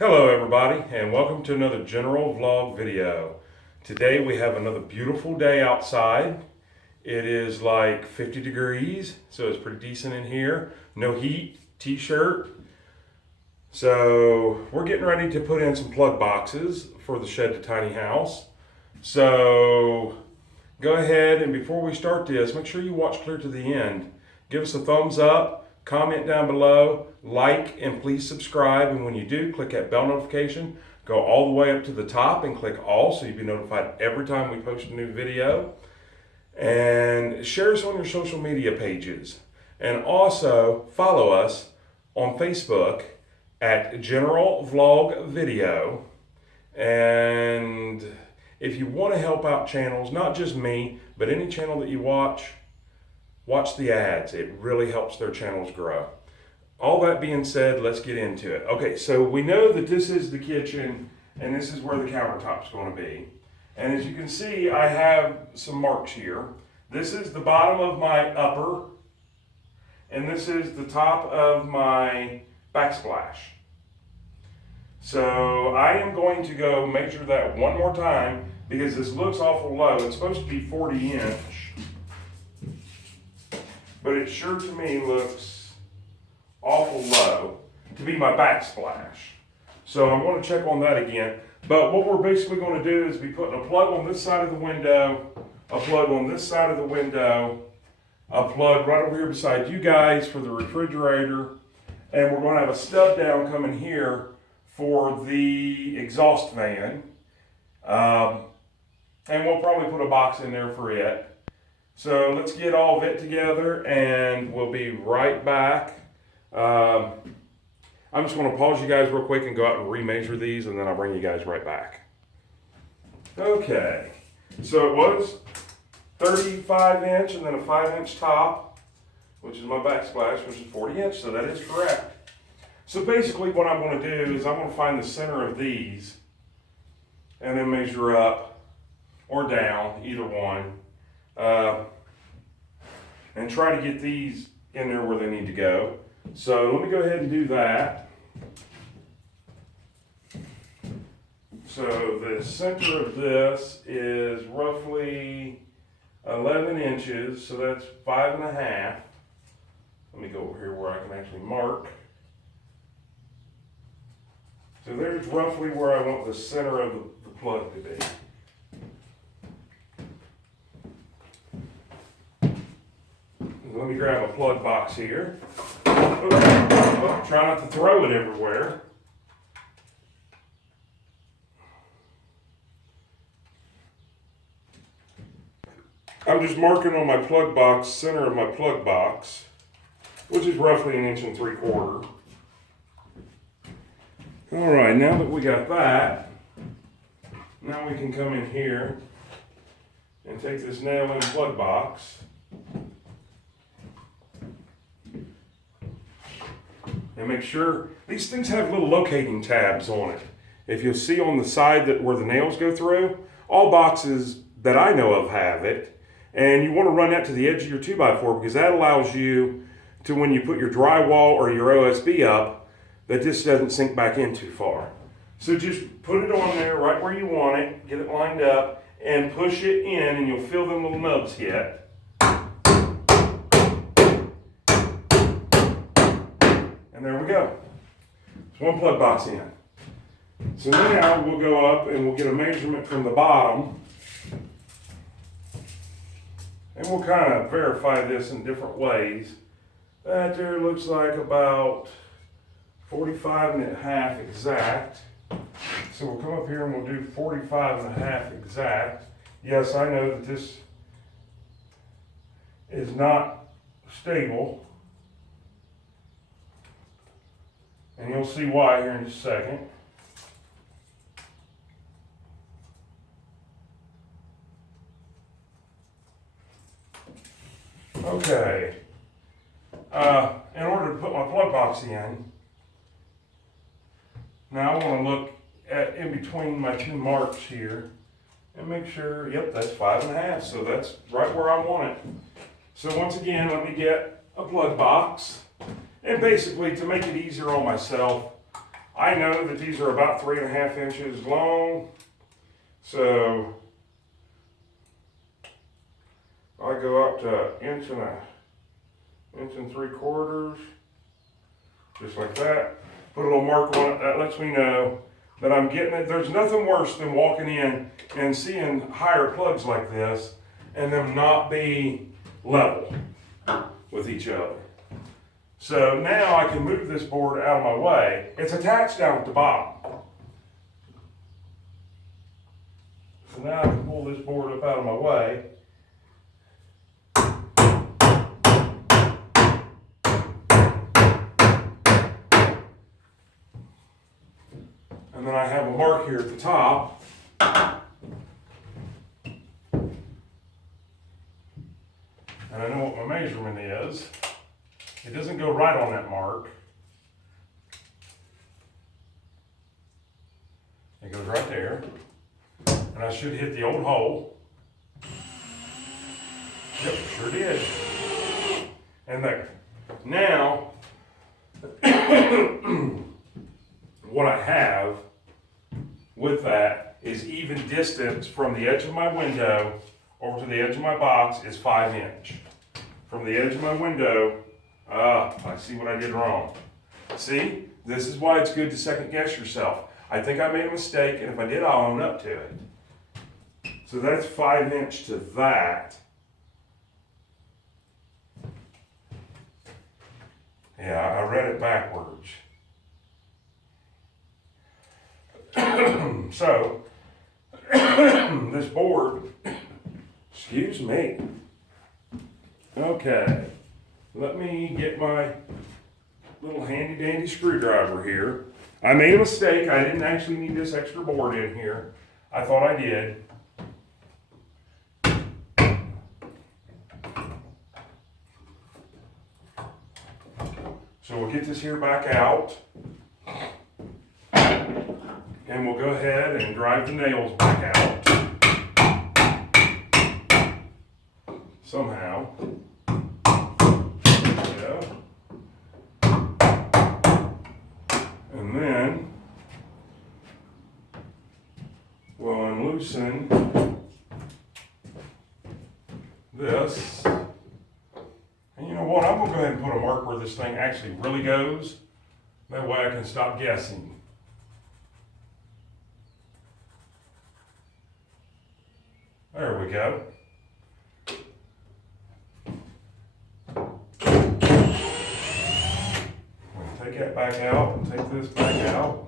Hello everybody, and welcome to another general vlog video. Today we have another beautiful day outside. It is like 50 degrees, so it's pretty decent in here. No heat, t-shirt. So we're getting ready to put in some plug boxes for the Shed to Tiny House. So go ahead, and before we start this, make sure you watch clear to the end. Give us a thumbs up, comment down below, like, and please subscribe. And when you do, click that bell notification. Go all the way up to the top and click all so you'll be notified every time we post a new video. And share us on your social media pages. And also follow us on Facebook at General Vlog Video. And if you want to help out channels, not just me, but any channel that you watch the ads. It really helps their channels grow. All that being said, let's get into it. Okay, so we know that this is the kitchen and this is where the countertop's going to be. And as you can see, I have some marks here. This is the bottom of my upper, and this is the top of my backsplash. So I am going to go measure that one more time because this looks awful low. It's supposed to be 40 inch. But it sure to me looks awful low to be my backsplash. So I'm going to check on that again. But what we're basically going to do is be putting a plug on this side of the window, a plug on this side of the window, a plug right over here beside you guys for the refrigerator, and we're going to have a stub down coming here for the exhaust fan. And we'll probably put a box in there for it. So let's get all of it together and we'll be right back. I'm just going to pause you guys real quick and go out and remeasure these, and then I'll bring you guys right back. Okay, so it was 35 inch and then a 5 inch top, which is my backsplash, which is 40 inch, so that is correct. So basically what I'm going to do is I'm going to find the center of these and then measure up or down, either one. And try to get these in there where they need to go. So let me go ahead and do that. So the center of this is roughly 11 inches, so that's 5.5. Let me go over here where I can actually mark. So there's roughly where I want the center of the plug to be. Let me grab a plug box here. Oh, try not to throw it everywhere. I'm just marking on my plug box, center of my plug box, which is roughly 1 3/4 inches. All right, now that we got that, now we can come in here and take this nail in plug box. And make sure, these things have little locating tabs on it. If you'll see on the side where the nails go through, all boxes that I know of have it. And you want to run that to the edge of your 2x4 because that allows you to, when you put your drywall or your OSB up, that this doesn't sink back in too far. So just put it on there right where you want it, get it lined up, and push it in, and you'll feel them little nubs hit. And there we go. It's one plug box in. So now we'll go up and we'll get a measurement from the bottom. And we'll kind of verify this in different ways. That there looks like about 45.5 exact. So we'll come up here and we'll do 45.5 exact. Yes, I know that this is not stable. And you'll see why here in just a second. Okay. In order to put my plug box in, now I want to look at in between my two marks here and make sure, yep, that's 5.5. So that's right where I want it. So once again, let me get a plug box. And basically, to make it easier on myself, I know that these are about 3.5 inches long, so I go up to inch and 3/4, just like that. Put a little mark on it, that lets me know that I'm getting it. There's nothing worse than walking in and seeing higher plugs like this and them not be level with each other. So now I can move this board out of my way. It's attached down at the bottom. So now I can pull this board up out of my way. And then I have a mark here at the top. And I know what my measurement is. It doesn't go right on that mark. It goes right there. And I should hit the old hole. Yep, sure did. And there. Now, what I have with that is even distance from the edge of my window over to the edge of my box is 5 inch. From the edge of my window, I see what I did wrong. See, this is why it's good to second guess yourself. I think I made a mistake, and if I did, I'll own up to it. So that's 5 inch to that. Yeah, I read it backwards. So, this board, excuse me. Okay, let me get my little handy dandy screwdriver here. I made a mistake. I didn't actually need this extra board in here. I thought I did. So we'll get this here back out. And we'll go ahead and drive the nails back out. Somehow. There we go. And then we'll unloosen this. And you know what? I'm going to go ahead and put a mark where this thing actually really goes. That way I can stop guessing. There we go. We'll take that back out and take this back out.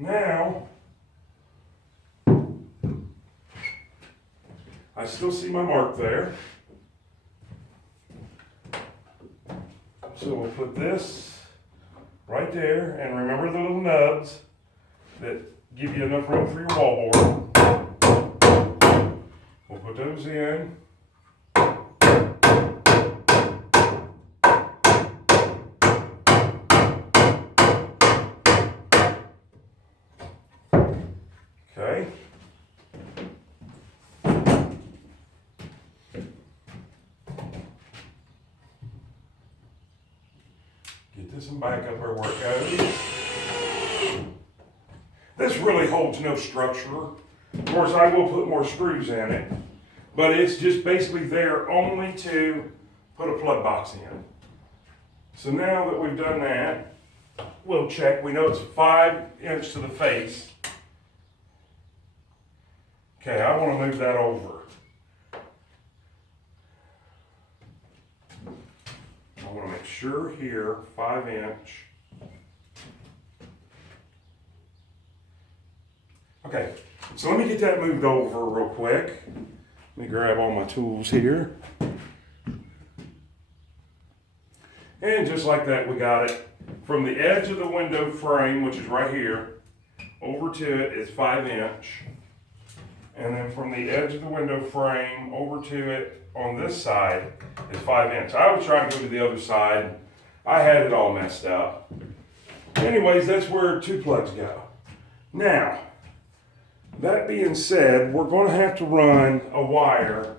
Now, I still see my mark there. So we'll put this right there, and remember the little nubs that give you enough room for your wallboard. We'll put those in. Okay. Get this one back up where it goes. This really holds no structure. Of course, I will put more screws in it, but it's just basically there only to put a plug box in. So now that we've done that, we'll check. We know it's 5 inch to the face. Okay, I want to move that over. I want to make sure here, 5 inch. Okay, so let me get that moved over real quick. Let me grab all my tools here. And just like that, we got it. From the edge of the window frame, which is right here, over to it is 5 inch. And then from the edge of the window frame over to it on this side is 5 inch. I was trying to go to the other side. I had it all messed up. Anyways, that's where 2 plugs go. Now, that being said, we're going to have to run a wire.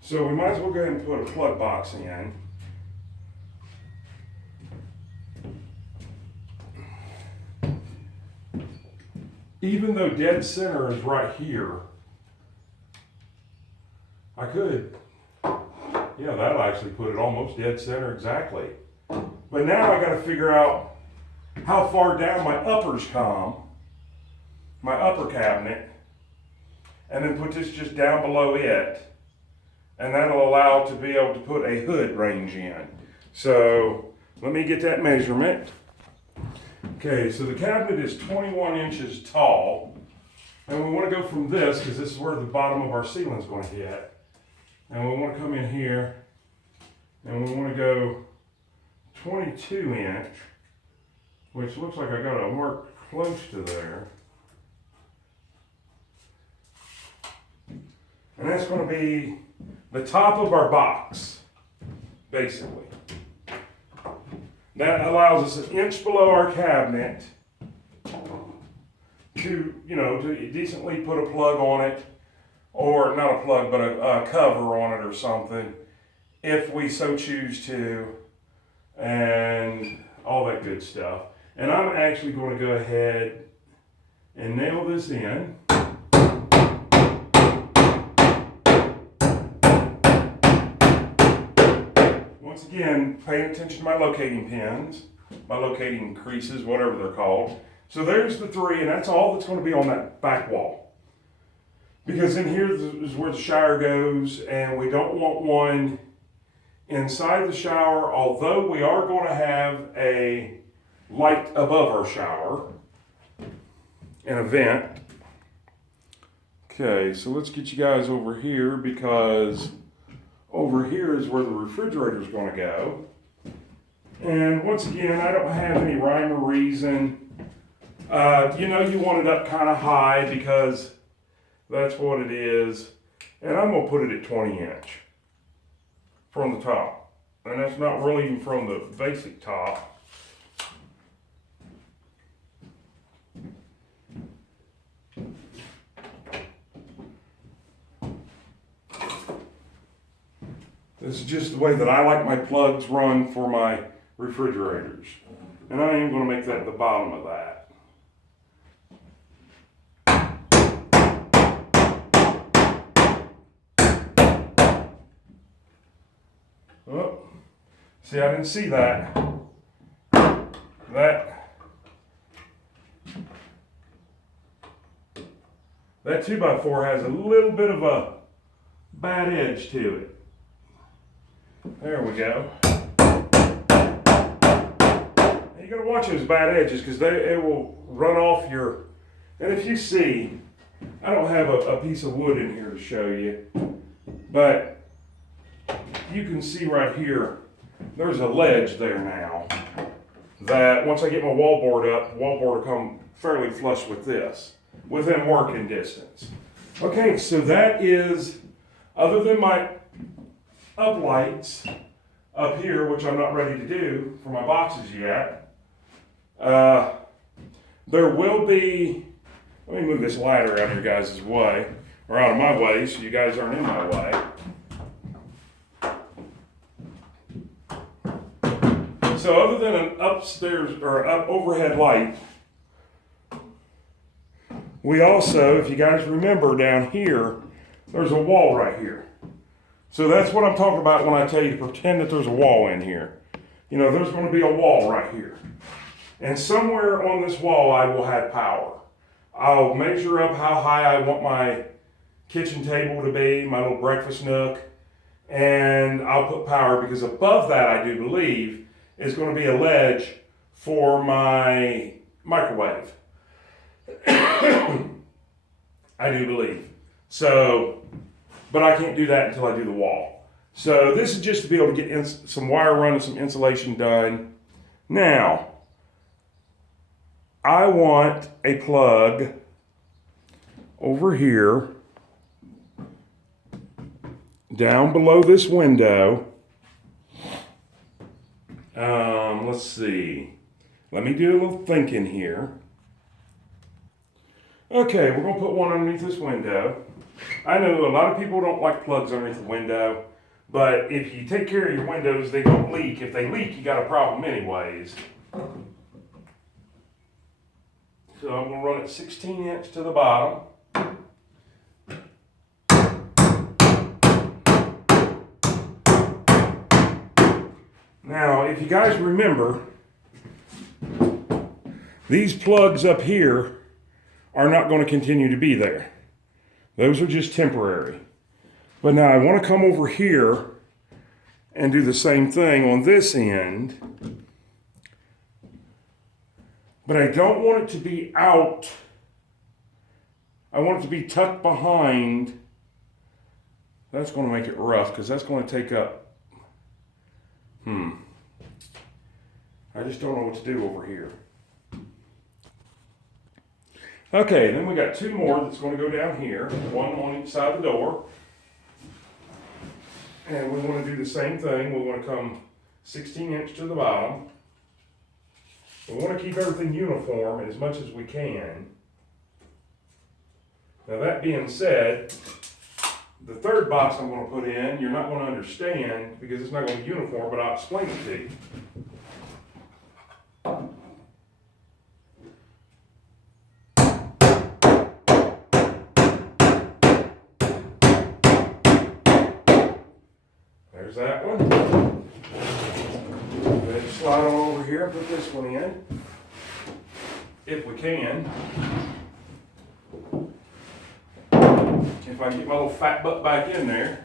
So we might as well go ahead and put a plug box in. Even though dead center is right here, I could, yeah, that'll actually put it almost dead center exactly. But now I got to figure out how far down my uppers come, my upper cabinet, and then put this just down below it. And that'll allow to be able to put a hood range in. So let me get that measurement. Okay, so the cabinet is 21 inches tall. And we want to go from this, because this is where the bottom of our ceiling is going to hit. And we want to come in here, and we want to go 22 inch, which looks like I got to mark close to there. And that's going to be the top of our box, basically. That allows us 1 inch below our cabinet to, to decently put a plug on it, or not a plug, but a cover on it or something, if we so choose to, and all that good stuff. And I'm actually going to go ahead and nail this in. Once again, paying attention to my locating pins, my locating creases, whatever they're called. So there's the 3, and that's all that's going to be on that back wall. Because in here is where the shower goes, and we don't want one inside the shower, although we are going to have a light above our shower and a vent. Okay, so let's get you guys over here, because over here is where the refrigerator is going to go. And once again, I don't have any rhyme or reason. You want it up kind of high because that's what it is. And I'm going to put it at 20 inch from the top. And that's not really even from the basic top. This is just the way that I like my plugs run for my refrigerators. And I am going to make that the bottom of that. Oh, see, I didn't see that. That 2x4 has a little bit of a bad edge to it. There we go. You gotta watch those bad edges, because it will run off your. And if you see, I don't have a piece of wood in here to show you, but you can see right here, there's a ledge there now. That once I get my wallboard up, the wallboard will come fairly flush with this, within working distance. Okay, so that is, other than my uplights up here, which I'm not ready to do for my boxes yet. There will be, let me move this ladder out of your guys' way, or out of my way, so you guys aren't in my way. So other than an upstairs or overhead light, we also, if you guys remember down here, there's a wall right here. So that's what I'm talking about when I tell you to pretend that there's a wall in here. There's going to be a wall right here. And somewhere on this wall I will have power. I'll measure up how high I want my kitchen table to be, my little breakfast nook, and I'll put power, because above that, I do believe, is going to be a ledge for my microwave. I do believe. So, but I can't do that until I do the wall. So this is just to be able to get some wire run and some insulation done. Now, I want a plug over here, down below this window. Let's see. Let me do a little thinking here. Okay, we're going to put one underneath this window. I know a lot of people don't like plugs underneath the window, but if you take care of your windows, they don't leak. If they leak, you got a problem anyways. So I'm going to run it 16-inch to the bottom. Now, if you guys remember, these plugs up here are not going to continue to be there. Those are just temporary. But now I want to come over here and do the same thing on this end. But I don't want it to be out. I want it to be tucked behind. That's going to make it rough because that's going to take up. I just don't know what to do over here. Okay, then we got two more that's going to go down here, one on each side of the door. And we want to do the same thing. We want to come 16-inch to the bottom. We want to keep everything uniform as much as we can. Now that being said, the third box I'm going to put in, you're not going to understand because it's not going to be uniform, but I'll explain it to you. There's that one. Then slide on over here and put this one in, if we can. If I can get my little fat butt back in there.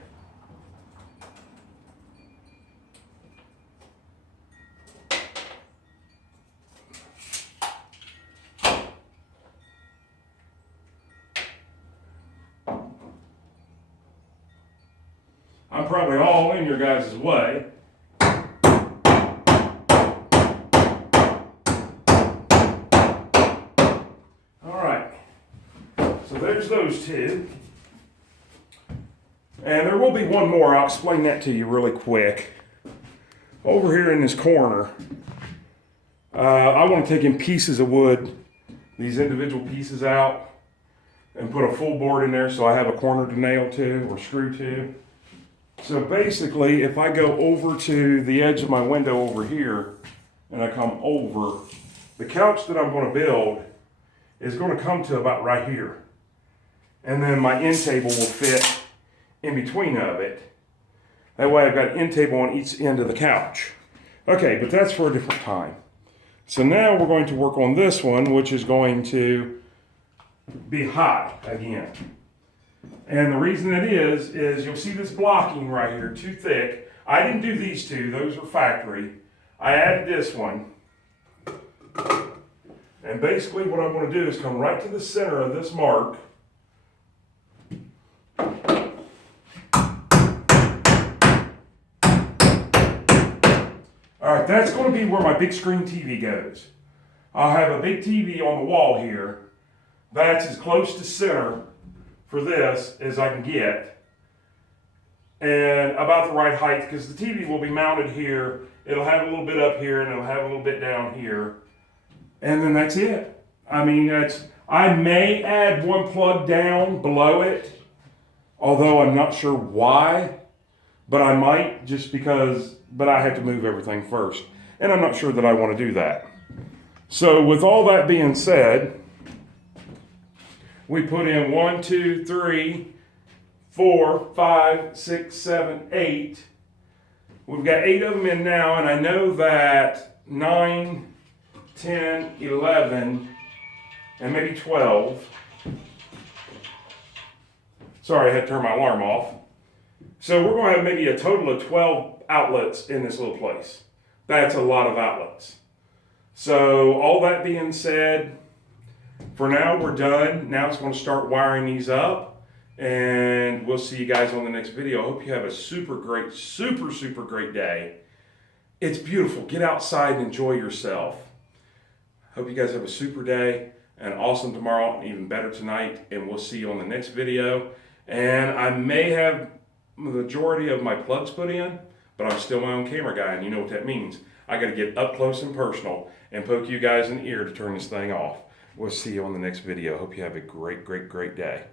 I'm probably all in your guys' way. All right, so there's those two. And there will be one more. I'll explain that to you really quick. Over here in this corner, I want to take in pieces of wood, these individual pieces out, and put a full board in there so I have a corner to nail to or screw to. So basically, if I go over to the edge of my window over here, and I come over, the couch that I'm going to build is going to come to about right here. And then my end table will fit in between of it. That way I've got an end table on each end of the couch. Okay, but that's for a different time. So now we're going to work on this one, which is going to be high again. And the reason it is you'll see this blocking right here, too thick. I didn't do these two, those were factory. I added this one. And basically what I'm going to do is come right to the center of this mark. All right, that's going to be where my big screen TV goes. I'll have a big TV on the wall here. That's as close to center for this as I can get. And about the right height, because the TV will be mounted here. It'll have a little bit up here and it'll have a little bit down here. And then that's it. I mean, I may add one plug down below it, although I'm not sure why, but I might just because, but I have to move everything first. And I'm not sure that I want to do that. So with all that being said, we put in 1, 2, 3, 4, 5, 6, 7, 8. We've got 8 of them in now, and I know that 9, 10, 11, and maybe 12. Sorry, I had to turn my alarm off. So we're going to have maybe a total of 12 outlets in this little place. That's a lot of outlets. So all that being said, for now we're done. Now it's going to start wiring these up, and we'll see you guys on the next video. I hope you have a super great day. It's beautiful. Get outside and enjoy yourself. Hope you guys have a super day, and awesome tomorrow, and even better tonight, and we'll see you on the next video. And I may have majority of my plugs put in, but I'm still my own camera guy, and you know what that means. I got to get up close and personal and poke you guys in the ear to turn this thing off. We'll see you on the next video. Hope you have a great, great, great day.